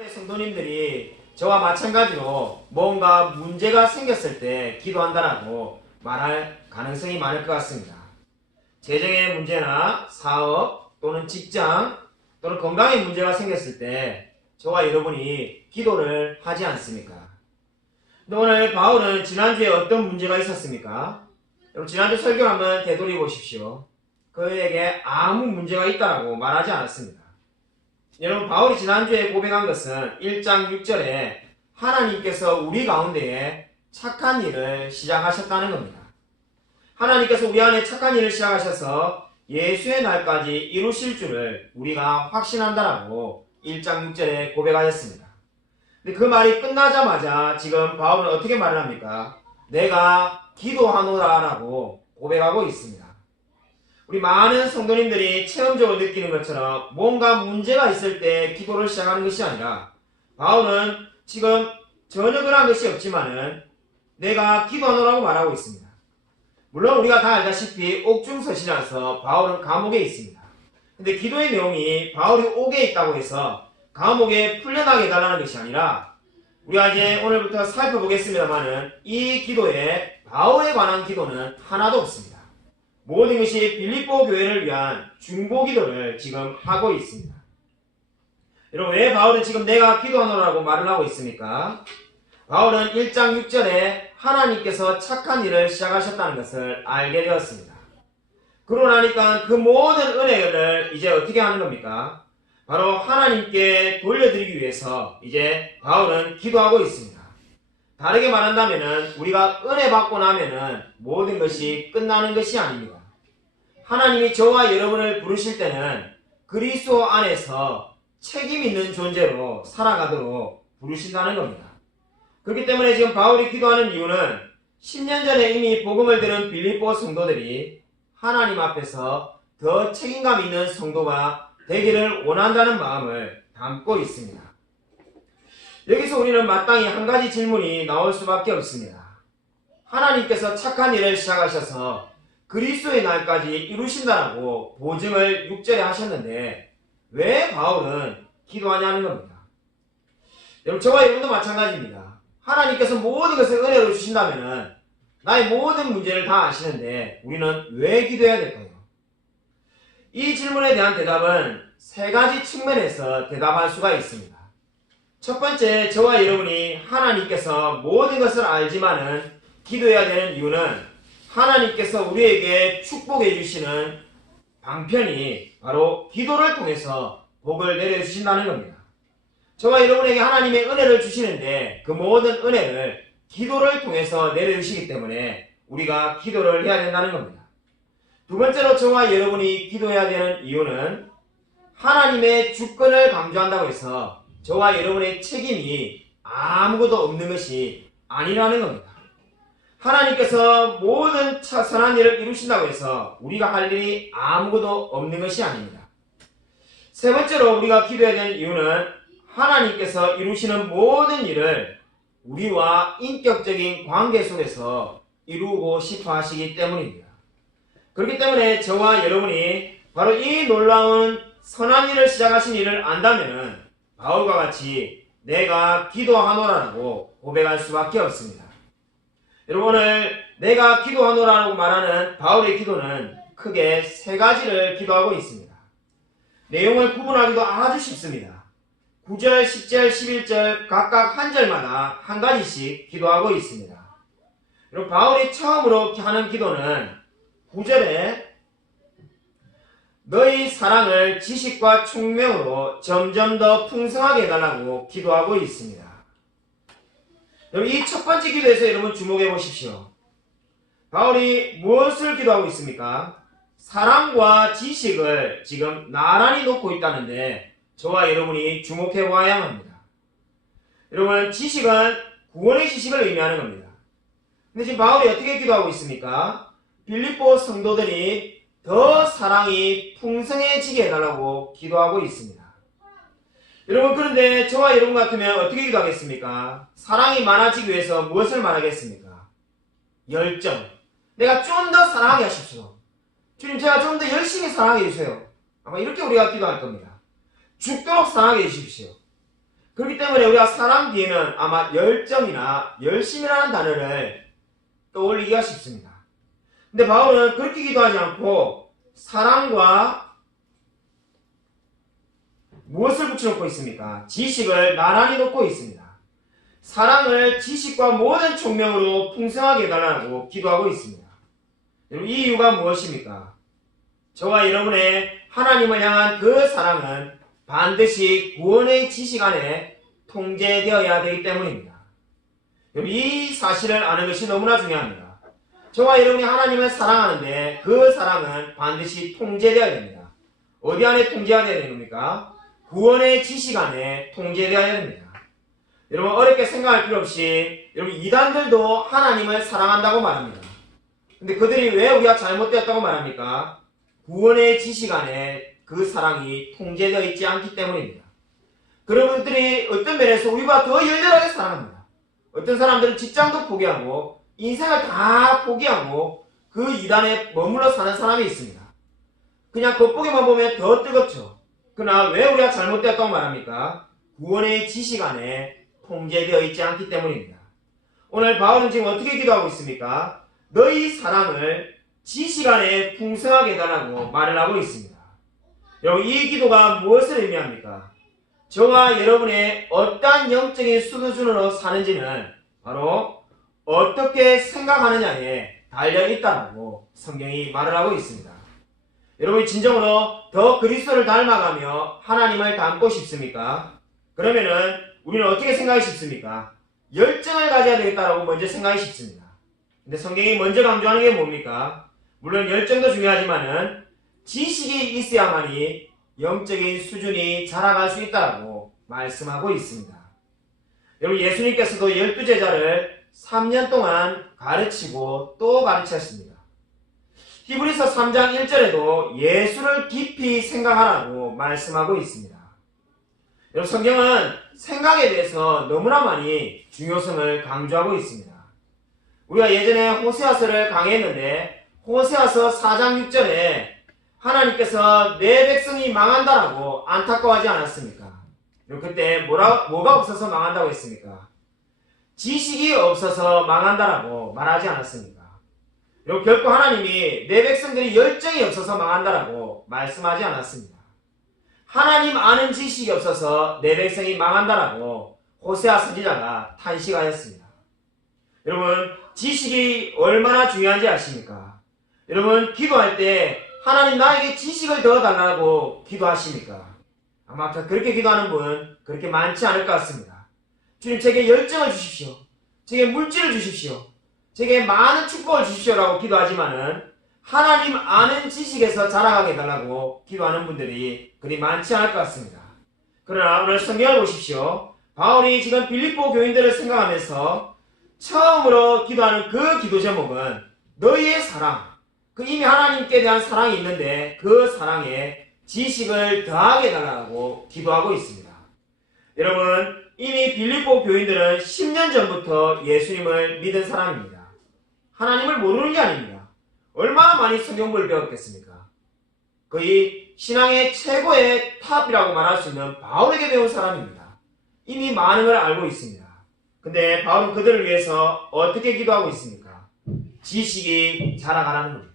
성도님들이 저와 마찬가지로 뭔가 문제가 생겼을 때 기도한다라고 말할 가능성이 많을 것 같습니다. 재정의 문제나 사업 또는 직장 또는 건강의 문제가 생겼을 때 저와 여러분이 기도를 하지 않습니까? 근데 오늘 바울은 지난주에 어떤 문제가 있었습니까? 여러분 지난주 설교를 한번 되돌려 보십시오. 그에게 아무 문제가 있다라고 말하지 않았습니다. 여러분 바울이 지난주에 고백한 것은 1장 6절에 하나님께서 우리 가운데에 착한 일을 시작하셨다는 겁니다. 하나님께서 우리 안에 착한 일을 시작하셔서 예수의 날까지 이루실 줄을 우리가 확신한다라고 1장 6절에 고백하였습니다. 근데 그 말이 끝나자마자 지금 바울은 어떻게 말을 합니까? 내가 기도하노라라고 고백하고 있습니다. 우리 많은 성도님들이 체험적으로 느끼는 것처럼 뭔가 문제가 있을 때 기도를 시작하는 것이 아니라 바울은 지금 전혀 그런 것이 없지만은 내가 기도하노라고 말하고 있습니다. 물론 우리가 다 알다시피 옥중서신이라서 바울은 감옥에 있습니다. 근데 기도의 내용이 바울이 옥에 있다고 해서 감옥에 풀려나게 해달라는 것이 아니라 우리가 이제 오늘부터 살펴보겠습니다만은 이 기도에 바울에 관한 기도는 하나도 없습니다. 모든 것이 빌립보 교회를 위한 중보 기도를 지금 하고 있습니다. 여러분 왜 바울은 지금 내가 기도하노라고 말을 하고 있습니까? 바울은 1장 6절에 하나님께서 착한 일을 시작하셨다는 것을 알게 되었습니다. 그러고 나니까 그 모든 은혜를 이제 어떻게 하는 겁니까? 바로 하나님께 돌려드리기 위해서 이제 바울은 기도하고 있습니다. 다르게 말한다면은 우리가 은혜 받고 나면은 모든 것이 끝나는 것이 아닙니다. 하나님이 저와 여러분을 부르실 때는 그리스도 안에서 책임 있는 존재로 살아가도록 부르신다는 겁니다. 그렇기 때문에 지금 바울이 기도하는 이유는 10년 전에 이미 복음을 들은 빌립보 성도들이 하나님 앞에서 더 책임감 있는 성도가 되기를 원한다는 마음을 담고 있습니다. 여기서 우리는 마땅히 한 가지 질문이 나올 수밖에 없습니다. 하나님께서 착한 일을 시작하셔서 그리스도의 날까지 이루신다라고 보증을 6절에 하셨는데 왜 바울은 기도하냐는 겁니다. 여러분 저와 여러분도 마찬가지입니다. 하나님께서 모든 것을 은혜로 주신다면 나의 모든 문제를 다 아시는데 우리는 왜 기도해야 될까요? 이 질문에 대한 대답은 세 가지 측면에서 대답할 수가 있습니다. 첫 번째, 저와 여러분이 하나님께서 모든 것을 알지만은 기도해야 되는 이유는 하나님께서 우리에게 축복해 주시는 방편이 바로 기도를 통해서 복을 내려주신다는 겁니다. 저와 여러분에게 하나님의 은혜를 주시는데 그 모든 은혜를 기도를 통해서 내려주시기 때문에 우리가 기도를 해야 된다는 겁니다. 두 번째로 저와 여러분이 기도해야 되는 이유는 하나님의 주권을 강조한다고 해서 저와 여러분의 책임이 아무것도 없는 것이 아니라는 겁니다. 하나님께서 모든 선한 일을 이루신다고 해서 우리가 할 일이 아무것도 없는 것이 아닙니다. 세 번째로 우리가 기도해야 되는 이유는 하나님께서 이루시는 모든 일을 우리와 인격적인 관계 속에서 이루고 싶어 하시기 때문입니다. 그렇기 때문에 저와 여러분이 바로 이 놀라운 선한 일을 시작하신 일을 안다면은 바울과 같이 내가 기도하노라고 고백할 수밖에 없습니다. 여러분 오늘 내가 기도하노라고 말하는 바울의 기도는 크게 세 가지를 기도하고 있습니다. 내용을 구분하기도 아주 쉽습니다. 9절, 10절, 11절 각각 한 절마다 한 가지씩 기도하고 있습니다. 여러분 바울이 처음으로 하는 기도는 9절에 너희 사랑을 지식과 총명으로 점점 더 풍성하게 해달라고 기도하고 있습니다. 여러분 이 첫 번째 기도에서 여러분 주목해 보십시오. 바울이 무엇을 기도하고 있습니까? 사랑과 지식을 지금 나란히 놓고 있다는데 저와 여러분이 주목해 보아야 합니다. 여러분 지식은 구원의 지식을 의미하는 겁니다. 근데 지금 바울이 어떻게 기도하고 있습니까? 빌립보 성도들이 더 사랑이 풍성해지게 해달라고 기도하고 있습니다. 여러분 그런데 저와 여러분 같으면 어떻게 기도하겠습니까? 사랑이 많아지기 위해서 무엇을 말하겠습니까? 열정. 내가 좀 더 사랑하게 하십시오. 주님 제가 좀 더 열심히 사랑해 주세요. 아마 이렇게 우리가 기도할 겁니다. 죽도록 사랑해 주십시오. 그렇기 때문에 우리가 사랑 뒤에는 아마 열정이나 열심이라는 단어를 떠올리기가 쉽습니다. 근데 바울은 그렇게 기도하지 않고 사랑과 무엇을 붙여놓고 있습니까? 지식을 나란히 놓고 있습니다. 사랑을 지식과 모든 총명으로 풍성하게 해달라고 기도하고 있습니다. 여러분, 이 이유가 무엇입니까? 저와 여러분의 하나님을 향한 그 사랑은 반드시 구원의 지식 안에 통제되어야 되기 때문입니다. 여러분, 이 사실을 아는 것이 너무나 중요합니다. 저와 여러분이 하나님을 사랑하는데 그 사랑은 반드시 통제되어야 됩니다. 어디 안에 통제가 되어야 됩니까? 구원의 지식 안에 통제되어야 됩니다. 여러분, 어렵게 생각할 필요 없이 여러분, 이단들도 하나님을 사랑한다고 말합니다. 근데 그들이 왜 우리가 잘못되었다고 말합니까? 구원의 지식 안에 그 사랑이 통제되어 있지 않기 때문입니다. 그분들이 어떤 면에서 우리가 더 열렬하게 사랑합니다. 어떤 사람들은 직장도 포기하고 인생을 다 포기하고 그 이단에 머물러 사는 사람이 있습니다. 그냥 겉보기만 보면 더 뜨겁죠. 그러나 왜 우리가 잘못되었다고 말합니까? 구원의 지식 안에 통제되어 있지 않기 때문입니다. 오늘 바울은 지금 어떻게 기도하고 있습니까? 너희 사랑을 지식 안에 풍성하게 해달라고 말을 하고 있습니다. 여러분, 이 기도가 무엇을 의미합니까? 저와 여러분의 어떠한 영적인 수준으로 사는지는 바로 어떻게 생각하느냐에 달려있다고 성경이 말을 하고 있습니다. 여러분이 진정으로 더 그리스도를 닮아가며 하나님을 닮고 싶습니까? 그러면은 우리는 어떻게 생각하기 쉽습니까? 열정을 가져야 되겠다라고 먼저 생각하기 쉽습니다. 근데 성경이 먼저 강조하는 게 뭡니까? 물론 열정도 중요하지만은 지식이 있어야만이 영적인 수준이 자라갈 수 있다고 말씀하고 있습니다. 여러분, 예수님께서도 12제자를 3년 동안 가르치고 또 가르쳤습니다. 히브리서 3장 1절에도 예수를 깊이 생각하라고 말씀하고 있습니다. 여러분, 성경은 생각에 대해서 너무나 많이 중요성을 강조하고 있습니다. 우리가 예전에 호세아서를 강의했는데 호세아서 4장 6절에 하나님께서 내 백성이 망한다라고 안타까워하지 않았습니까? 그때 뭐가 없어서 망한다고 했습니까? 지식이 없어서 망한다라고 말하지 않았습니까? 결코 하나님이 내 백성들이 열정이 없어서 망한다라고 말씀하지 않았습니다. 하나님 아는 지식이 없어서 내 백성이 망한다라고 호세아 선지자가 탄식하였습니다. 여러분, 지식이 얼마나 중요한지 아십니까? 여러분, 기도할 때 하나님 나에게 지식을 더 달라고 기도하십니까? 아마 그렇게 기도하는 분 그렇게 많지 않을 것 같습니다. 주님, 제게 열정을 주십시오. 제게 물질을 주십시오. 제게 많은 축복을 주십시오라고 기도하지만은 하나님 아는 지식에서 자라가게 해달라고 기도하는 분들이 그리 많지 않을 것 같습니다. 그러나 오늘 성경을 보십시오. 바울이 지금 빌립보 교인들을 생각하면서 처음으로 기도하는 그 기도 제목은 너희의 사랑, 그 이미 하나님께 대한 사랑이 있는데 그 사랑에 지식을 더하게 해달라고 기도하고 있습니다. 여러분, 이미 빌립보 교인들은 10년 전부터 예수님을 믿은 사람입니다. 하나님을 모르는 게 아닙니다. 얼마나 많이 성경을 배웠겠습니까? 거의 신앙의 최고의 탑이라고 말할 수 있는 바울에게 배운 사람입니다. 이미 많은 걸 알고 있습니다. 근데 바울은 그들을 위해서 어떻게 기도하고 있습니까? 지식이 자라가라는 겁니다.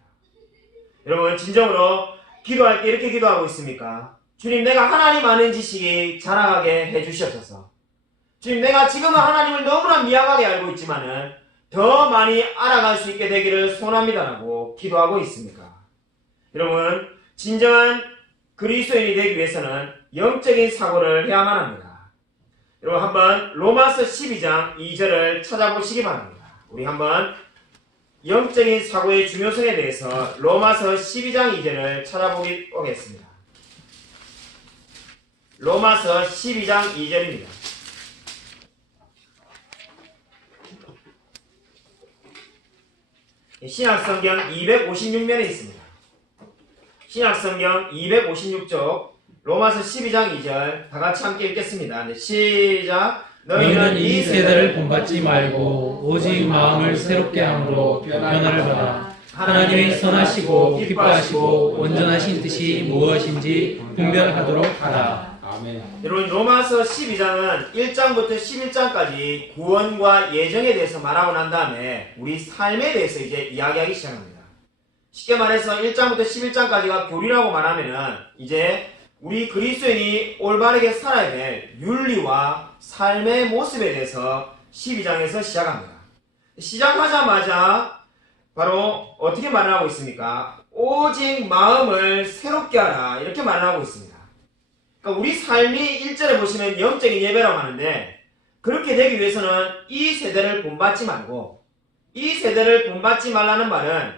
여러분, 진정으로 기도할 때 이렇게 기도하고 있습니까? 주님, 내가 하나님 아는 지식이 자라가게 해주시옵소서. 주님, 내가 지금은 하나님을 너무나 미약하게 알고 있지만은 더 많이 알아갈 수 있게 되기를 소원합니다라고 기도하고 있습니까? 여러분, 진정한 그리스도인이 되기 위해서는 영적인 사고를 해야만 합니다. 여러분, 한번 로마서 12장 2절을 찾아보시기 바랍니다. 우리 한번 영적인 사고의 중요성에 대해서 로마서 12장 2절을 찾아보겠습니다. 로마서 12장 2절입니다. 신약성경 256면에 있습니다. 신약성경 256쪽 로마서 12장 2절 다같이 함께 읽겠습니다. 네, 시작. 너희는 이 세대를 본받지 말고 오직 마음을 새롭게 함으로 변화를 받아 하나님의 선하시고 기뻐하시고 온전하신 뜻이 무엇인지 분별하도록 하라. 아멘. 여러분 로마서 12장은 1장부터 11장까지 구원과 예정에 대해서 말하고 난 다음에 우리 삶에 대해서 이제 이야기하기 시작합니다. 쉽게 말해서 1장부터 11장까지가 교리라고 말하면은 이제 우리 그리스도인이 올바르게 살아야 될 윤리와 삶의 모습에 대해서 12장에서 시작합니다. 시작하자마자 바로 어떻게 말을 하고 있습니까? 오직 마음을 새롭게 하라 이렇게 말을 하고 있습니다. 그러니까 우리 삶이 1절에 보시면 영적인 예배라고 하는데 그렇게 되기 위해서는 이 세대를 본받지 말고 이 세대를 본받지 말라는 말은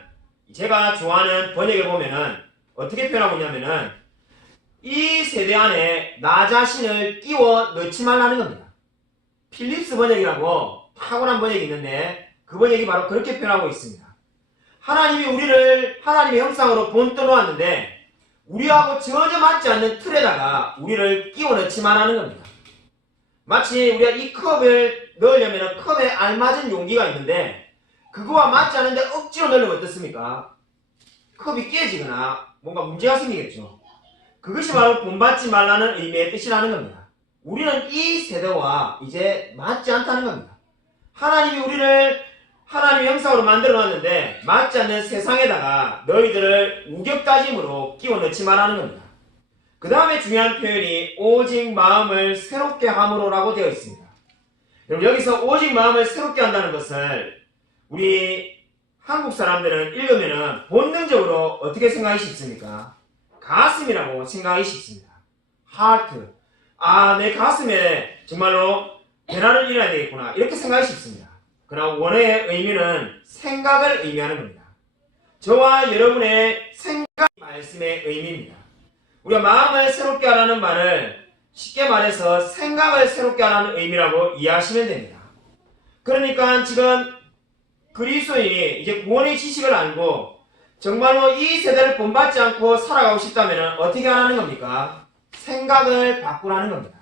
제가 좋아하는 번역에 보면은 어떻게 표현하고 있냐면은 이 세대 안에 나 자신을 끼워 넣지 말라는 겁니다. 필립스 번역이라고 탁월한 번역이 있는데 그 번역이 바로 그렇게 표현하고 있습니다. 하나님이 우리를 하나님의 형상으로 본떠 놓았는데 우리하고 전혀 맞지 않는 틀에다가 우리를 끼워 넣지 말라는 겁니다. 마치 우리가 이 컵을 넣으려면 컵에 알맞은 용기가 있는데 그거와 맞지 않은데 억지로 넣으면 어떻습니까? 컵이 깨지거나 뭔가 문제가 생기겠죠. 그것이 바로 본받지 말라는 의미의 뜻이라는 겁니다. 우리는 이 세대와 이제 맞지 않다는 겁니다. 하나님이 우리를 하나님의 형상으로 만들어 놨는데 맞지 않는 세상에다가 너희들을 우격다짐으로 끼워 넣지 말라는 겁니다. 그 다음에 중요한 표현이 오직 마음을 새롭게 함으로라고 되어 있습니다. 여러분 여기서 오직 마음을 새롭게 한다는 것을 우리 한국 사람들은 읽으면은 본능적으로 어떻게 생각하기 쉽습니까? 가슴이라고 생각하기 쉽습니다. 하트. 아, 내 가슴에 정말로 변화를 일어나야 되겠구나. 이렇게 생각하기 쉽습니다. 그러나 원어의 의미는 생각을 의미하는 겁니다. 저와 여러분의 생각 말씀의 의미입니다. 우리가 마음을 새롭게 하라는 말을 쉽게 말해서 생각을 새롭게 하라는 의미라고 이해하시면 됩니다. 그러니까 지금 그리스도인이 이제 구원의 지식을 알고 정말로 이 세대를 본받지 않고 살아가고 싶다면 어떻게 하라는 겁니까? 생각을 바꾸라는 겁니다.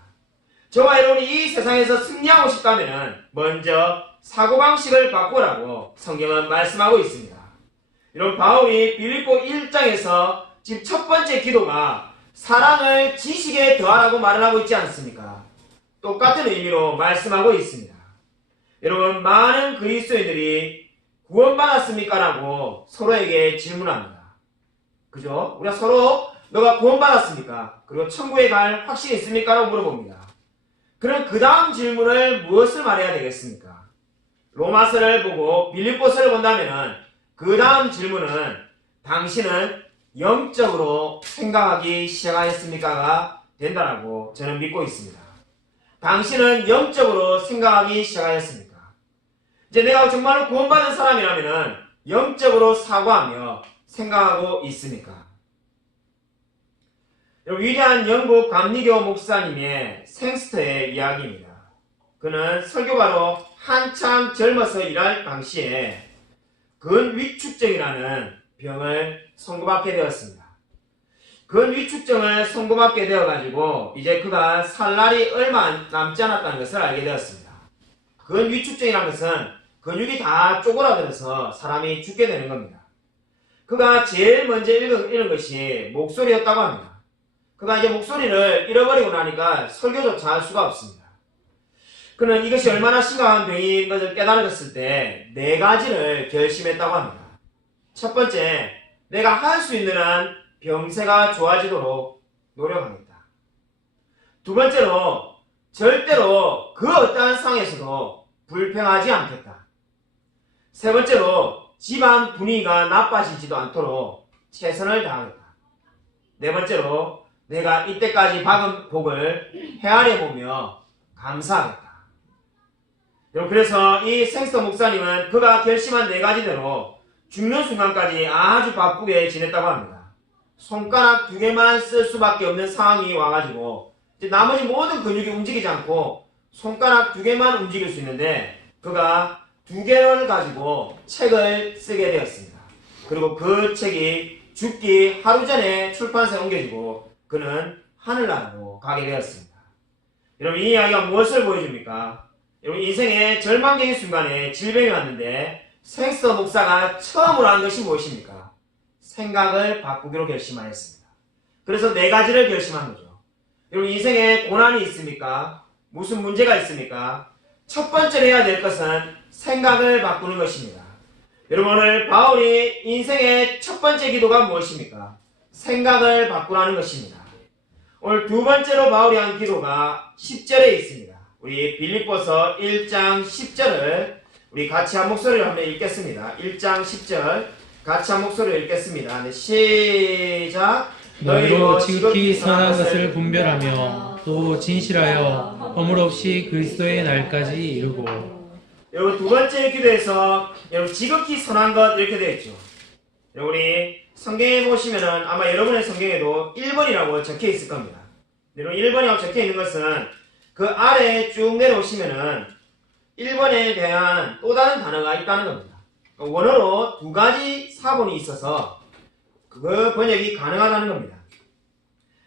저와 여러분이 이 세상에서 승리하고 싶다면 먼저 사고방식을 바꾸라고 성경은 말씀하고 있습니다. 여러분 바울이 빌립보 1장에서 지금 첫 번째 기도가 사랑을 지식에 더하라고 말을 하고 있지 않습니까? 똑같은 의미로 말씀하고 있습니다. 여러분 많은 그리스도인들이 구원받았습니까? 라고 서로에게 질문합니다. 그죠? 우리가 서로 너가 구원받았습니까? 그리고 천국에 갈 확신이 있습니까? 라고 물어봅니다. 그럼 그 다음 질문을 무엇을 말해야 되겠습니까? 로마서를 보고 빌립보서를 본다면 그 다음 질문은 당신은 영적으로 생각하기 시작하였습니까가 된다라고 저는 믿고 있습니다. 당신은 영적으로 생각하기 시작하였습니까? 이제 내가 정말로 구원받은 사람이라면 영적으로 사고하며 생각하고 있습니까? 위대한 영국 감리교 목사님의 생스터의 이야기입니다. 그는 설교가로 한참 젊어서 일할 당시에 근위축증이라는 병을 선고받게 되었습니다. 근위축증을 선고받게 되어가지고 이제 그가 살 날이 얼마 남지 않았다는 것을 알게 되었습니다. 근위축증이라는 것은 근육이 다 쪼그라들어서 사람이 죽게 되는 겁니다. 그가 제일 먼저 잃은 것이 목소리였다고 합니다. 그가 이제 목소리를 잃어버리고 나니까 설교조차 할 수가 없습니다. 그는 이것이 얼마나 심각한 병인 것을 깨달았을 때 4가지를 결심했다고 합니다. 첫 번째, 내가 할 수 있는 한 병세가 좋아지도록 노력하겠다. 두 번째로, 절대로 그 어떠한 상황에서도 불평하지 않겠다. 세 번째로, 집안 분위기가 나빠지지도 않도록 최선을 다하겠다. 네 번째로, 내가 이때까지 받은 복을 헤아려보며 감사하겠다. 그래서 이 생스터 목사님은 그가 결심한 4가지대로 죽는 순간까지 아주 바쁘게 지냈다고 합니다. 손가락 2개만 쓸 수밖에 없는 상황이 와가지고 이제 나머지 모든 근육이 움직이지 않고 손가락 2개만 움직일 수 있는데 그가 2개를 가지고 책을 쓰게 되었습니다. 그리고 그 책이 죽기 하루 전에 출판사에 옮겨지고 그는 하늘나라로 가게 되었습니다. 여러분 이 이야기가 무엇을 보여줍니까? 여러분 인생의 절망적인 순간에 질병이 왔는데 생스터 목사가 처음으로 한 것이 무엇입니까? 생각을 바꾸기로 결심하였습니다. 그래서 4가지를 결심한 거죠. 여러분 인생에 고난이 있습니까? 무슨 문제가 있습니까? 첫 번째로 해야 될 것은 생각을 바꾸는 것입니다. 여러분 오늘 바울이 인생의 첫 번째 기도가 무엇입니까? 생각을 바꾸라는 것입니다. 오늘 두 번째로 바울이 한 기도가 10절에 있습니다. 우리 빌립보서 1장 10절을 우리 같이 한 목소리로 한번 읽겠습니다. 1장 10절 같이 한 목소리로 읽겠습니다. 네, 시작. 너희로 지극히 선한 것을 분별하며 또 진실하여 허물 없이 그리스도의 날까지 이루고. 여러분 두 번째 기도에서 여러분 지극히 선한 것 이렇게 되어 있죠. 우리 성경에 보시면은 아마 여러분의 성경에도 1번이라고 적혀 있을 겁니다. 여러분 1번이라고 적혀 있는 것은 그 아래에 쭉 내려오시면은 1번에 대한 또 다른 단어가 있다는 겁니다. 원어로 두 가지 사본이 있어서 그 번역이 가능하다는 겁니다.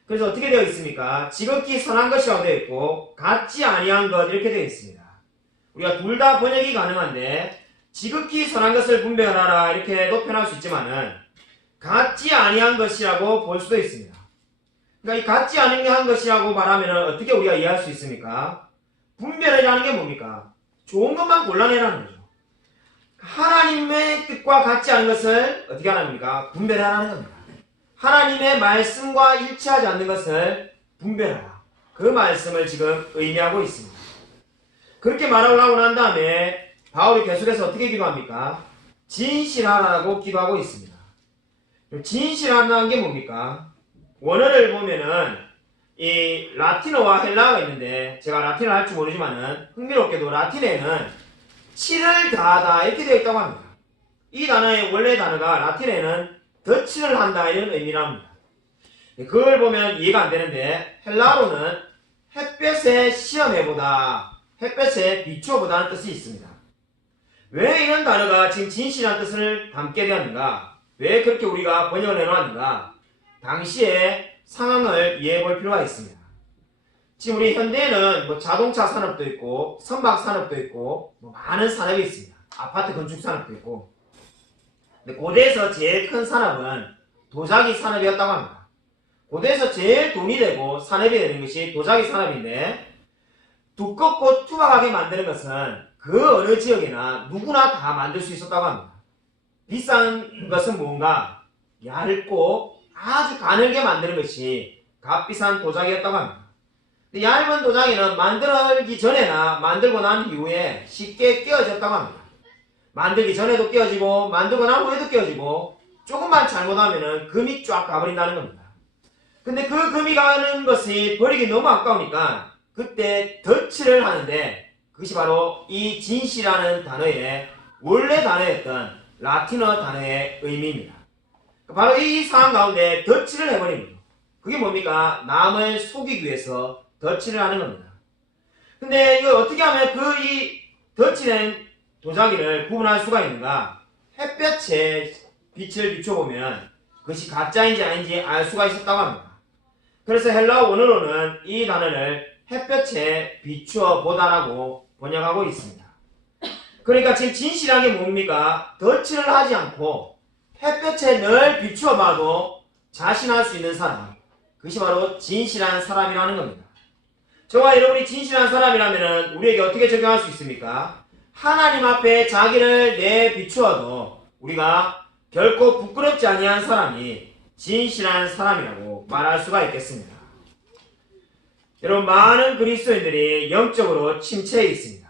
그래서 어떻게 되어 있습니까? 지극히 선한 것이라고 되어 있고 같지 아니한 것 이렇게 되어 있습니다. 우리가 둘 다 번역이 가능한데 지극히 선한 것을 분별하라 이렇게도 표현할 수 있지만은 같지 아니한 것이라고 볼 수도 있습니다. 그러니까 이 같지 아니한 것이라고 말하면 어떻게 우리가 이해할 수 있습니까? 분별이라는 게 뭡니까? 좋은 것만 골라내라는 거죠. 하나님의 뜻과 같지 않은 것을 어떻게 하는 겁니까? 분별하라는 겁니다. 하나님의 말씀과 일치하지 않는 것을 분별하라. 그 말씀을 지금 의미하고 있습니다. 그렇게 말하고 난 다음에 바울이 계속해서 어떻게 기도합니까? 진실하라고 기도하고 있습니다. 진실하다는 게 뭡니까? 원어를 보면은 이 라틴어와 헬라어가 있는데 제가 라틴어 할 줄 모르지만은 흥미롭게도 라틴에는 칠을 다하다 이렇게 되어 있다고 합니다. 이 단어의 원래 단어가 라틴에는 덧칠을 한다 이런 의미랍니다. 그걸 보면 이해가 안 되는데 헬라어로는 햇볕에 시험해보다 햇볕에 비추어보다는 뜻이 있습니다. 왜 이런 단어가 지금 진실한 뜻을 담게 되었는가? 왜 그렇게 우리가 번역을 해놓았는가? 당시의 상황을 이해해 볼 필요가 있습니다. 지금 우리 현대에는 뭐 자동차 산업도 있고 선박 산업도 있고 뭐 많은 산업이 있습니다. 아파트 건축 산업도 있고. 근데 고대에서 제일 큰 산업은 도자기 산업이었다고 합니다. 고대에서 제일 돈이 되고 산업이 되는 것이 도자기 산업인데 두껍고 투박하게 만드는 것은 그 어느 지역이나 누구나 다 만들 수 있었다고 합니다. 비싼 것은 뭔가 얇고 아주 가늘게 만드는 것이 값비싼 도자기였다고 합니다. 근데 얇은 도자기는 만들기 전에나 만들고 난 이후에 쉽게 깨어졌다고 합니다. 만들기 전에도 깨어지고 만들고 난 후에도 깨어지고 조금만 잘못하면 금이 쫙 가버린다는 겁니다. 근데 그 금이 가는 것이 버리기 너무 아까우니까 그때 덧칠을 하는데 그것이 바로 이 진실이라는 단어의 원래 단어였던 라틴어 단어의 의미입니다. 바로 이 상황 가운데 덧칠을 해버리는 거죠. 그게 뭡니까? 남을 속이기 위해서 덧칠을 하는 겁니다. 근데 이거 어떻게 하면 이 덧칠한 도자기를 구분할 수가 있는가? 햇볕에 빛을 비춰보면 그것이 가짜인지 아닌지 알 수가 있었다고 합니다. 그래서 헬라어 원어로는 이 단어를 햇볕에 비추어 보다라고 번역하고 있습니다. 그러니까 지금 진실한 게 뭡니까? 덧칠을 하지 않고 햇볕에 늘 비추어 봐도 자신할 수 있는 사람. 그것이 바로 진실한 사람이라는 겁니다. 저와 여러분이 진실한 사람이라면 우리에게 어떻게 적용할 수 있습니까? 하나님 앞에 자기를 비추어도 우리가 결코 부끄럽지 아니한 사람이 진실한 사람이라고 말할 수가 있겠습니다. 여러분 많은 그리스도인들이 영적으로 침체해 있습니다.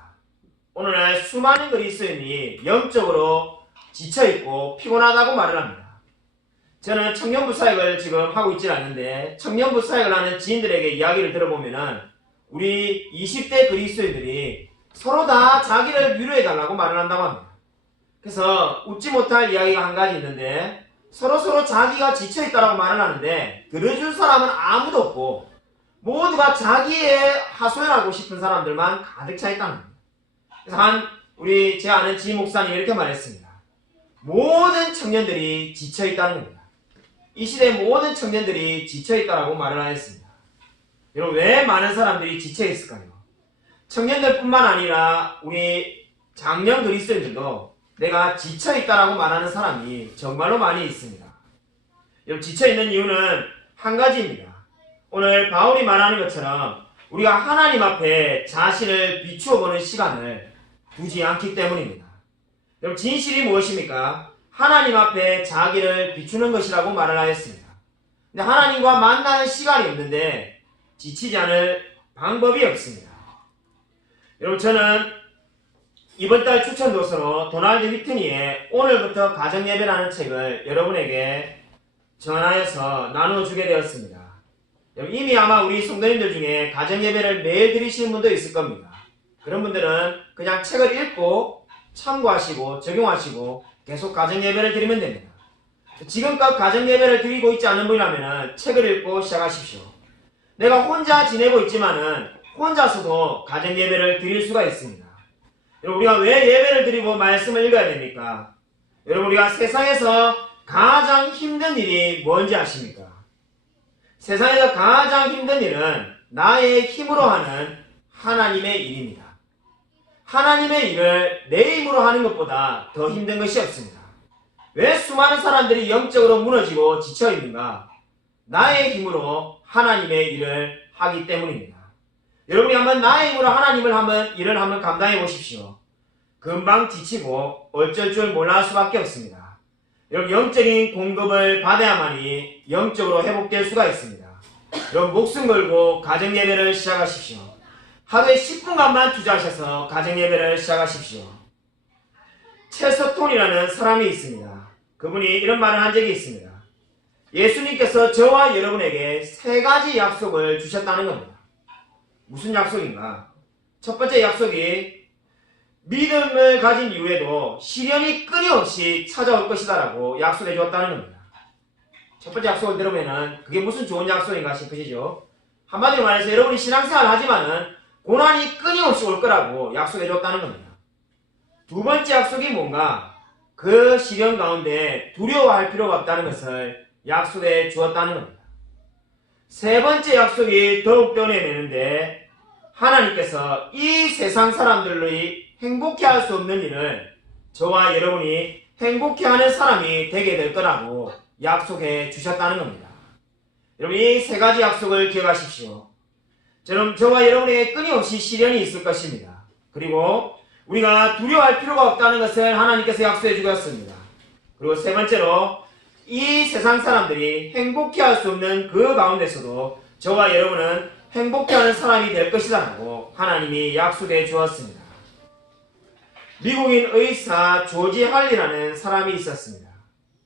오늘날 수많은 그리스도인이 영적으로 지쳐있고 피곤하다고 말을 합니다. 저는 청년부 사역을 지금 하고 있지 않는데 청년부 사역을 하는 지인들에게 이야기를 들어보면은 우리 20대 그리스도인들이 서로 다 자기를 위로해달라고 말을 한다고 합니다. 그래서 웃지 못할 이야기가 한 가지 있는데 서로 자기가 지쳐있다고 말을 하는데 들어줄 사람은 아무도 없고 모두가 자기의 하소연하고 싶은 사람들만 가득 차 있다는 겁니다. 그래서 제 아는 지 목사님이 이렇게 말했습니다. 모든 청년들이 지쳐있다는 겁니다. 이 시대의 모든 청년들이 지쳐있다라고 말을 하였습니다. 여러분 왜 많은 사람들이 지쳐있을까요? 청년들뿐만 아니라 우리 장년 그리스도인들도 내가 지쳐있다라고 말하는 사람이 정말로 많이 있습니다. 여러분 지쳐있는 이유는 한 가지입니다. 오늘 바울이 말하는 것처럼 우리가 하나님 앞에 자신을 비추어 보는 시간을 두지 않기 때문입니다. 여러분, 진실이 무엇입니까? 하나님 앞에 자기를 비추는 것이라고 말을 하였습니다. 근데 하나님과 만나는 시간이 없는데 지치지 않을 방법이 없습니다. 여러분, 저는 이번 달 추천 도서로 도널드 휘트니의 오늘부터 가정예배라는 책을 여러분에게 전하여서 나누어 주게 되었습니다. 이미 아마 우리 성도님들 중에 가정예배를 매일 드리시는 분도 있을 겁니다. 그런 분들은 그냥 책을 읽고 참고하시고 적용하시고 계속 가정예배를 드리면 됩니다. 지금껏 가정예배를 드리고 있지 않은 분이라면 책을 읽고 시작하십시오. 내가 혼자 지내고 있지만은 혼자서도 가정예배를 드릴 수가 있습니다. 여러분, 우리가 왜 예배를 드리고 말씀을 읽어야 됩니까? 여러분, 우리가 세상에서 가장 힘든 일이 뭔지 아십니까? 세상에서 가장 힘든 일은 나의 힘으로 하는 하나님의 일입니다. 하나님의 일을 내 힘으로 하는 것보다 더 힘든 것이 없습니다. 왜 수많은 사람들이 영적으로 무너지고 지쳐 있는가? 나의 힘으로 하나님의 일을 하기 때문입니다. 여러분이 한번 나의 힘으로 일을 한번 감당해 보십시오. 금방 지치고 어쩔 줄 몰라 수밖에 없습니다. 여러분, 영적인 공급을 받아야만이 영적으로 회복될 수가 있습니다. 여러분, 목숨 걸고 가정예배를 시작하십시오. 하루에 10분간만 투자하셔서 가정예배를 시작하십시오. 체스턴이라는 사람이 있습니다. 그분이 이런 말을 한 적이 있습니다. 예수님께서 저와 여러분에게 3가지 약속을 주셨다는 겁니다. 무슨 약속인가? 첫 번째 약속이 믿음을 가진 이후에도 시련이 끊임없이 찾아올 것이다라고 약속해 주었다는 겁니다. 첫 번째 약속을 들으면은 그게 무슨 좋은 약속인가 싶으시죠? 한마디로 말해서 여러분이 신앙생활을 하지만은 고난이 끊임없이 올 거라고 약속해 줬다는 겁니다. 두 번째 약속이 뭔가? 그 시련 가운데 두려워할 필요가 없다는 것을 약속해 주었다는 겁니다. 세 번째 약속이 더욱 떠내내는데 하나님께서 이 세상 사람들의 행복해할 수 없는 일을 저와 여러분이 행복해하는 사람이 되게 될 거라고 약속해 주셨다는 겁니다. 여러분, 이 3가지 약속을 기억하십시오. 저와 여러분에게 끊임없이 시련이 있을 것입니다. 그리고 우리가 두려워할 필요가 없다는 것을 하나님께서 약속해 주셨습니다. 그리고 세 번째로 이 세상 사람들이 행복해할 수 없는 그 가운데서도 저와 여러분은 행복해하는 사람이 될 것이라고 하나님이 약속해 주었습니다. 미국인 의사 조지 할리라는 사람이 있었습니다.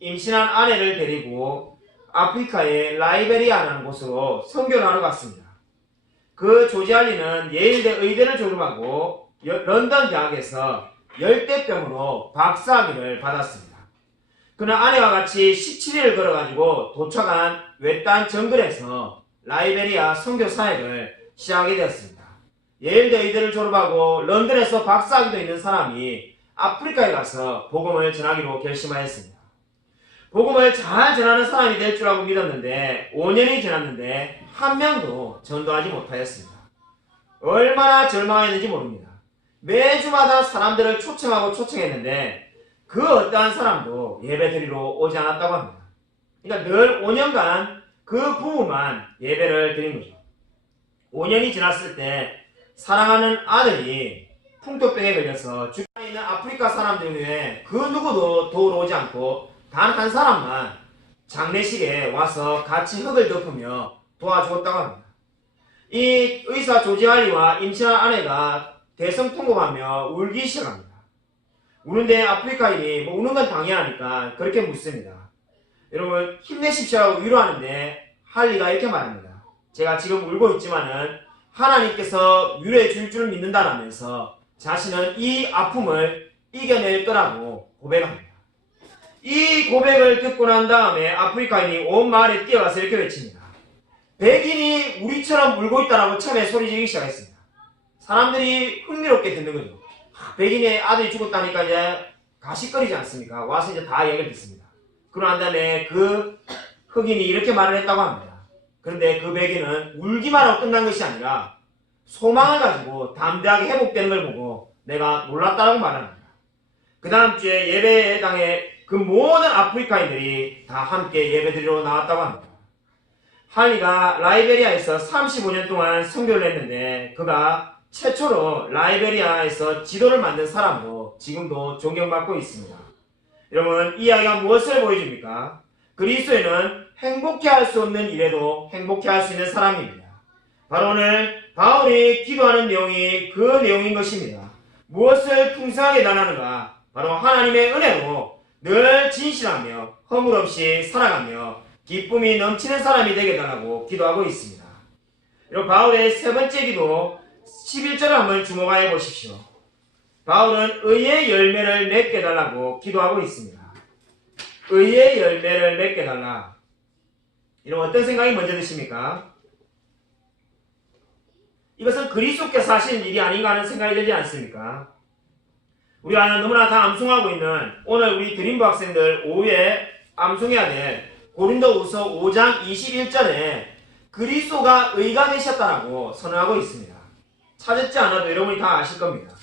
임신한 아내를 데리고 아프리카의 라이베리아라는 곳으로 선교를 하러 갔습니다. 그 조지 할리는 예일대 의대를 졸업하고 런던 대학에서 열대병으로 박사학위를 받았습니다. 그는 아내와 같이 17일을 걸어가지고 도착한 외딴 정글에서 라이베리아 선교 사역을 시작하게 되었습니다. 예일대 의대를 졸업하고 런던에서 박사학위도 있는 사람이 아프리카에 가서 복음을 전하기로 결심하였습니다. 복음을 잘 전하는 사람이 될 줄 알고 믿었는데 5년이 지났는데 한 명도 전도하지 못하였습니다. 얼마나 절망했는지 모릅니다. 매주마다 사람들을 초청했는데 그 어떠한 사람도 예배드리러 오지 않았다고 합니다. 그러니까 늘 5년간 그 부부만 예배를 드린 거죠. 5년이 지났을 때 사랑하는 아들이 풍토병에 걸려서 주변에 있는 아프리카 사람들 중에 그 누구도 도우러 오지 않고 단 한 사람만 장례식에 와서 같이 흙을 덮으며 도와주었다고 합니다. 이 의사 조지 할리와 임신한 아내가 대성통곡하며 울기 시작합니다. 우는데 아프리카인이 우는 건 당연하니까 그렇게 묻습니다. 여러분, 힘내십시오 하고 위로하는데 할리가 이렇게 말합니다. 제가 지금 울고 있지만은 하나님께서 위로해 줄 줄 믿는다라면서 자신은 이 아픔을 이겨낼 거라고 고백합니다. 이 고백을 듣고 난 다음에 아프리카인이 온 마을에 뛰어가서 이렇게 외칩니다. 백인이 우리처럼 울고 있다라고 처음에 소리지르기 시작했습니다. 사람들이 흥미롭게 듣는 거죠. 백인의 아들이 죽었다니까 이제 가식거리지 않습니까? 와서 이제 다 얘기를 듣습니다. 그러고 난 다음에 그 흑인이 이렇게 말을 했다고 합니다. 그런데 그 백인은 울기만 하고 끝난 것이 아니라 소망을 가지고 담대하게 회복되는 걸 보고 내가 놀랐다고 말합니다. 그 다음 주에 예배당에 그 모든 아프리카인들이 다 함께 예배드리러 나왔다고 합니다. 할리가 라이베리아에서 35년 동안 선교를 했는데 그가 최초로 라이베리아에서 지도를 만든 사람으로 지금도 존경받고 있습니다. 여러분, 이 이야기가 무엇을 보여줍니까? 그리스도인은 행복해할 수 없는 일에도 행복해할 수 있는 사람입니다. 바로 오늘 바울이 기도하는 내용이 그 내용인 것입니다. 무엇을 풍성하게 달라는가? 바로 하나님의 은혜로 늘 진실하며 허물 없이 살아가며 기쁨이 넘치는 사람이 되게 달라고 기도하고 있습니다. 여러분, 바울의 세 번째 기도 11절을 한번 주목하여 보십시오. 바울은 의의 열매를 맺게 달라고 기도하고 있습니다. 의의 열매를 맺게 달라. 이런 어떤 생각이 먼저 드십니까? 이것은 그리스도께서 하시는 일이 아닌가 하는 생각이 들지 않습니까? 우리가 너무나 다 암송하고 있는 오늘 우리 드림부 학생들 오후에 암송해야 될 고린도후서 5장 21절에 그리스도가 의가 되셨다라고 선언하고 있습니다. 찾았지 않아도 여러분이 다 아실 겁니다.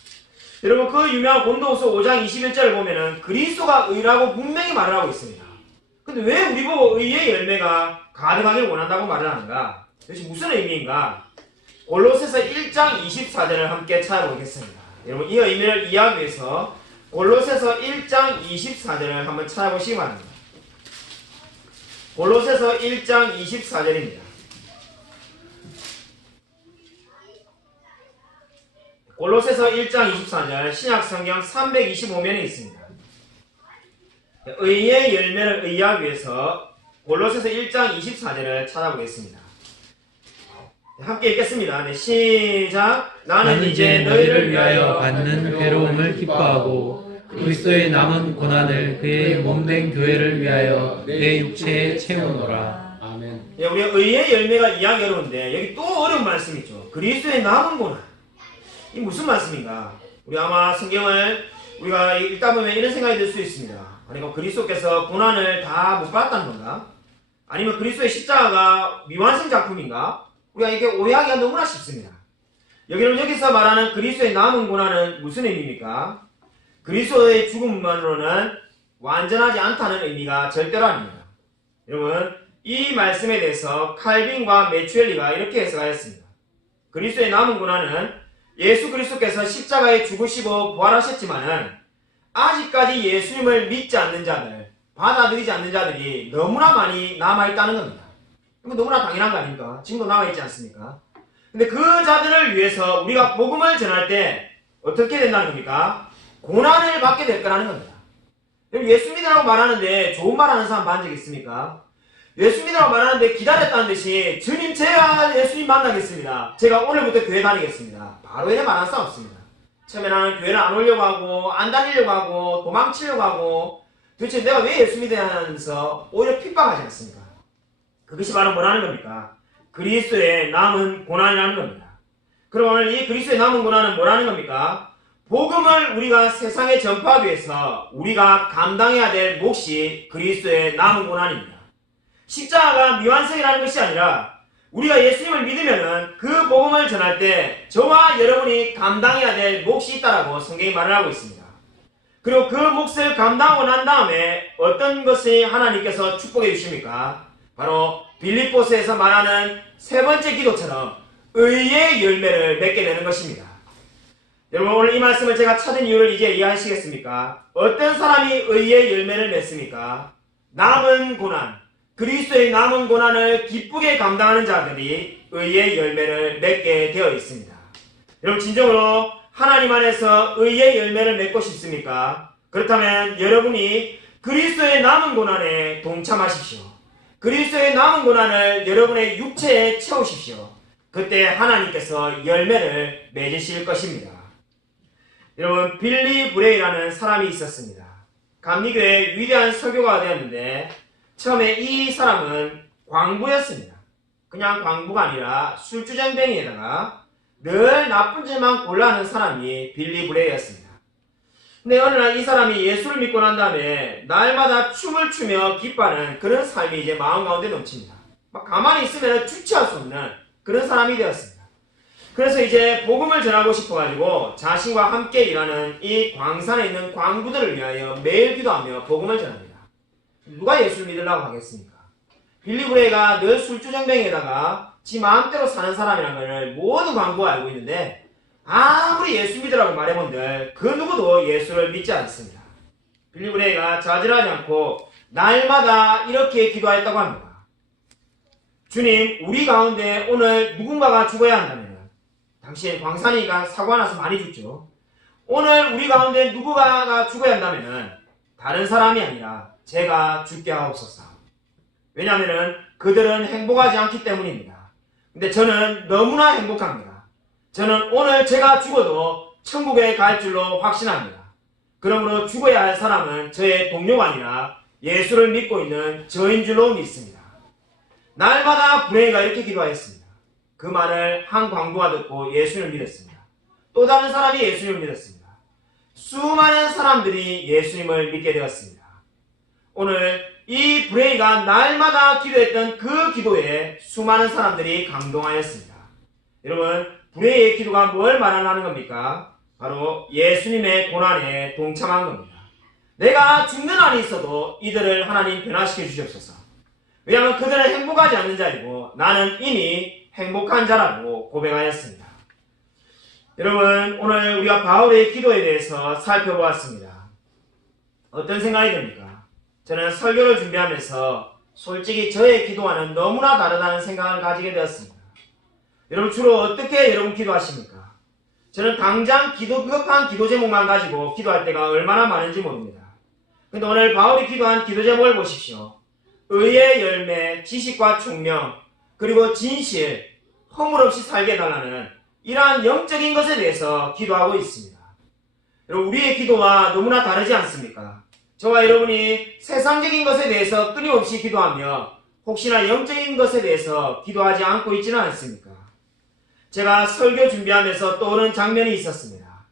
여러분, 그 유명한 고린도후서 5장 21절을 보면은 그리스도가 의라고 분명히 말을 하고 있습니다. 근데 왜 우리 보고 의의 열매가 가득하길 원한다고 말을 하는가? 도대체 무슨 의미인가? 골로새서 1장 24절을 함께 찾아보겠습니다. 여러분, 이 의미를 이해하기 위해서 골로새서 1장 24절을 한번 찾아보시기 바랍니다. 골로새서 1장 24절입니다. 골로새서 1장 24절 신약성경 325면에 있습니다. 의의 열매를 의하기 위해서 골로새서 1장 24절을 찾아보겠습니다. 함께 읽겠습니다. 네, 시작. 나는 이제 너희를 위하여 받는 괴로움을 기뻐하고 그리스도의 남은 고난을 그의 몸된 교회를 위하여 내 육체에 채우노라. 아멘. 예, 우리가 의의 열매가 이해하기 어려운데 여기 또 어려운 말씀이 있죠. 그리스도의 남은 고난. 이 무슨 말씀인가? 우리 아마 성경을 우리가 읽다 보면 이런 생각이 들 수 있습니다. 그러니까 그리스도께서 고난을 다 못 받았다는 건가? 아니면 그리스도의 십자가가 미완성 작품인가? 우리가 이게 오해하기가 너무나 쉽습니다. 여기서 말하는 그리스도의 남은 고난은 무슨 의미입니까? 그리스도의 죽음만으로는 완전하지 않다는 의미가 절대로 아닙니다. 여러분, 이 말씀에 대해서 칼빈과 메추엘리가 이렇게 해석하였습니다. 그리스도의 남은 고난은 예수 그리스도께서 십자가에 죽으시고 부활하셨지만은 아직까지 예수님을 믿지 않는 자들, 받아들이지 않는 자들이 너무나 많이 남아있다는 겁니다. 이거 너무나 당연한 거 아닙니까? 지금도 남아있지 않습니까? 근데 그 자들을 위해서 우리가 복음을 전할 때 어떻게 된다는 겁니까? 고난을 받게 될 거라는 겁니다. 예수 믿으라고 말하는데 좋은 말 하는 사람 본 적 있습니까? 예수 믿으라고 말하는데 기다렸다는 듯이 주님 제가 예수님 만나겠습니다. 제가 오늘부터 교회 다니겠습니다. 바로 이래 말할 수 없습니다. 처음에는 교회를 안 오려고 하고 안 다니려고 하고 도망치려고 하고 도대체 내가 왜 예수 믿어야 하면서 오히려 핍박하지 않습니까? 그것이 바로 뭐라는 겁니까? 그리스도의 남은 고난이라는 겁니다. 그럼 오늘 이 그리스도의 남은 고난은 뭐라는 겁니까? 복음을 우리가 세상에 전파하기 위해서 우리가 감당해야 될 몫이 그리스도의 남은 고난입니다. 십자가가 미완성이라는 것이 아니라 우리가 예수님을 믿으면은 그 복음을 전할 때 저와 여러분이 감당해야 될 몫이 있다라고 성경이 말을 하고 있습니다. 그리고 그 몫을 감당하고 난 다음에 어떤 것이 하나님께서 축복해 주십니까? 바로 빌립보서에서 말하는 세 번째 기도처럼 의의 열매를 맺게 되는 것입니다. 여러분, 오늘 이 말씀을 제가 찾은 이유를 이제 이해하시겠습니까? 어떤 사람이 의의 열매를 맺습니까? 남은 고난, 그리스도의 남은 고난을 기쁘게 감당하는 자들이 의의 열매를 맺게 되어 있습니다. 여러분, 진정으로 하나님 안에서 의의 열매를 맺고 싶습니까? 그렇다면 여러분이 그리스도의 남은 고난에 동참하십시오. 그리스도의 남은 고난을 여러분의 육체에 채우십시오. 그때 하나님께서 열매를 맺으실 것입니다. 여러분, 빌리 브레이라는 사람이 있었습니다. 감리교의 위대한 설교가가 되었는데 처음에 이 사람은 광부였습니다. 그냥 광부가 아니라 술주정뱅이에다가 늘 나쁜 짓만 골라하는 사람이 빌리 브레이였습니다. 근데 어느 날 이 사람이 예수를 믿고 난 다음에 날마다 춤을 추며 기뻐하는 그런 삶이 이제 마음 가운데 넘칩니다. 막 가만히 있으면 주체할 수 없는 그런 사람이 되었습니다. 그래서 이제 복음을 전하고 싶어가지고 자신과 함께 일하는 이 광산에 있는 광부들을 위하여 매일 기도하며 복음을 전합니다. 누가 예수를 믿으려고 하겠습니까? 빌리브레이가 늘 술주정뱅이에다가 지 마음대로 사는 사람이라는 걸 모든 광부가 알고 있는데 아무리 예수 믿으라고 말해본들 그 누구도 예수를 믿지 않습니다. 빌리브레이가 좌절하지 않고 날마다 이렇게 기도했다고 합니다. 주님, 우리 가운데 오늘 누군가가 죽어야 한다면 당신 광산이니까 사고 나서 많이 죽죠. 오늘 우리 가운데 누군가가 죽어야 한다면 다른 사람이 아니라 제가 죽게 하옵소서. 왜냐하면 그들은 행복하지 않기 때문입니다. 근데 저는 너무나 행복합니다. 저는 오늘 제가 죽어도 천국에 갈 줄로 확신합니다. 그러므로 죽어야 할 사람은 저의 동료가 아니라 예수를 믿고 있는 저인 줄로 믿습니다. 날마다 브레이가 이렇게 기도하였습니다. 그 말을 한 광부가 듣고 예수를 믿었습니다. 또 다른 사람이 예수님을 믿었습니다. 수많은 사람들이 예수님을 믿게 되었습니다. 오늘 이 브레이가 날마다 기도했던 그 기도에 수많은 사람들이 감동하였습니다. 여러분, 브레이의 기도가 뭘 말하는 겁니까? 바로 예수님의 고난에 동참한 겁니다. 내가 죽는 한이 있어도 이들을 하나님 변화시켜 주시옵소서. 왜냐하면 그들은 행복하지 않는 자이고 나는 이미 행복한 자라고 고백하였습니다. 여러분, 오늘 우리가 바울의 기도에 대해서 살펴보았습니다. 어떤 생각이 듭니까? 저는 설교를 준비하면서 솔직히 저의 기도와는 너무나 다르다는 생각을 가지게 되었습니다. 여러분, 주로 어떻게 여러분 기도하십니까? 저는 당장 급한 기도 제목만 가지고 기도할 때가 얼마나 많은지 모릅니다. 근데 오늘 바울이 기도한 기도 제목을 보십시오. 의의 열매, 지식과 총명, 그리고 진실, 허물 없이 살게 해달라는 이러한 영적인 것에 대해서 기도하고 있습니다. 여러분, 우리의 기도와 너무나 다르지 않습니까? 저와 여러분이 세상적인 것에 대해서 끊임없이 기도하며 혹시나 영적인 것에 대해서 기도하지 않고 있지는 않습니까? 제가 설교 준비하면서 떠오른 장면이 있었습니다.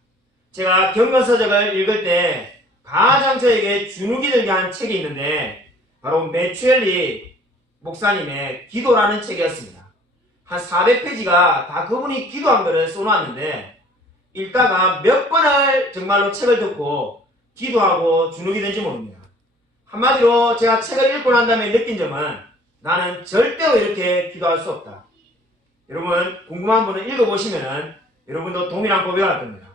제가 경건서적을 읽을 때 가장 저에게 주눅이 들게 한 책이 있는데 바로 메추엘리 목사님의 기도라는 책이었습니다. 한 400페이지가 다 그분이 기도한 거를 써놨는데 읽다가 몇 번을 정말로 책을 듣고 기도하고 주눅이 든지 모릅니다. 한마디로 제가 책을 읽고 난 다음에 느낀 점은 나는 절대로 이렇게 기도할 수 없다. 여러분, 궁금한 분은 읽어보시면 여러분도 동일한 고백할 겁니다.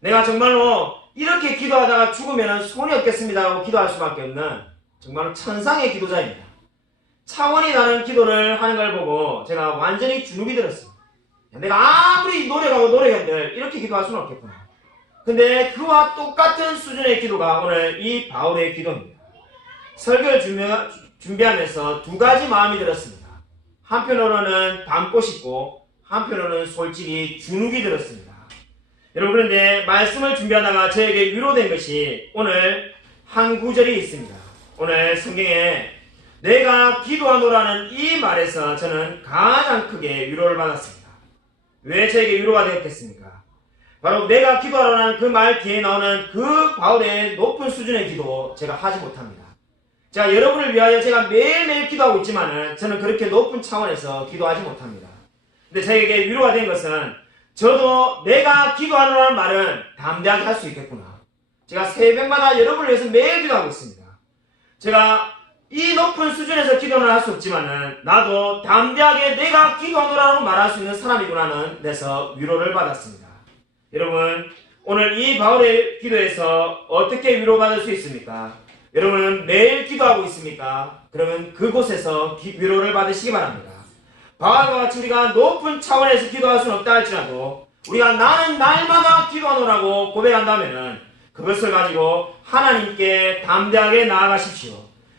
내가 정말로 이렇게 기도하다가 죽으면 소원이 없겠습니다 하고 기도할 수밖에 없는 정말로 천상의 기도자입니다. 차원이 다른 기도를 하는 걸 보고 제가 완전히 주눅이 들었어요. 내가 아무리 노력한들 이렇게 기도할 수는 없겠구나. 근데 그와 똑같은 수준의 기도가 오늘 이 바울의 기도입니다. 설교를 준비하면서 두 가지 마음이 들었습니다. 한편으로는 닮고 싶고 한편으로는 솔직히 주눅이 들었습니다. 여러분, 그런데 말씀을 준비하다가 저에게 위로된 것이 오늘 한 구절이 있습니다. 오늘 성경에 내가 기도하노라는 이 말에서 저는 가장 크게 위로를 받았습니다. 왜 저에게 위로가 되었겠습니까? 바로 내가 기도하라는 그 말 뒤에 나오는 그 바울의 높은 수준의 기도 제가 하지 못합니다. 자, 여러분을 위하여 제가 매일매일 기도하고 있지만은 저는 그렇게 높은 차원에서 기도하지 못합니다. 근데 저에게 위로가 된 것은 저도 내가 기도하라는 말은 담대하게 할 수 있겠구나. 제가 새벽마다 여러분을 위해서 매일 기도하고 있습니다. 제가 이 높은 수준에서 기도는 할 수 없지만은 나도 담대하게 내가 기도하노라고 말할 수 있는 사람이구나는 데서 위로를 받았습니다. 여러분, 오늘 이 바울의 기도에서 어떻게 위로받을 수 있습니까? 여러분은 매일 기도하고 있습니까? 그러면 그곳에서 위로를 받으시기 바랍니다. 바울과 같이 우리가 높은 차원에서 기도할 수는 없다 할지라도 우리가 나는 날마다 기도하노라고 고백한다면은 그것을 가지고 하나님께 담대하게 나아가십시오.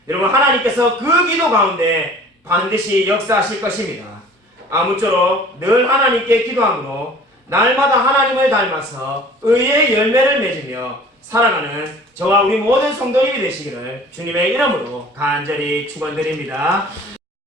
여러분, 하나님께서 그 기도 가운데 반드시 역사하실 것입니다. 아무쪼록 늘 하나님께 기도함으로 날마다 하나님을 닮아서 의의 열매를 맺으며 살아가는 저와 우리 모든 성도님이 되시기를 주님의 이름으로 간절히 축원드립니다.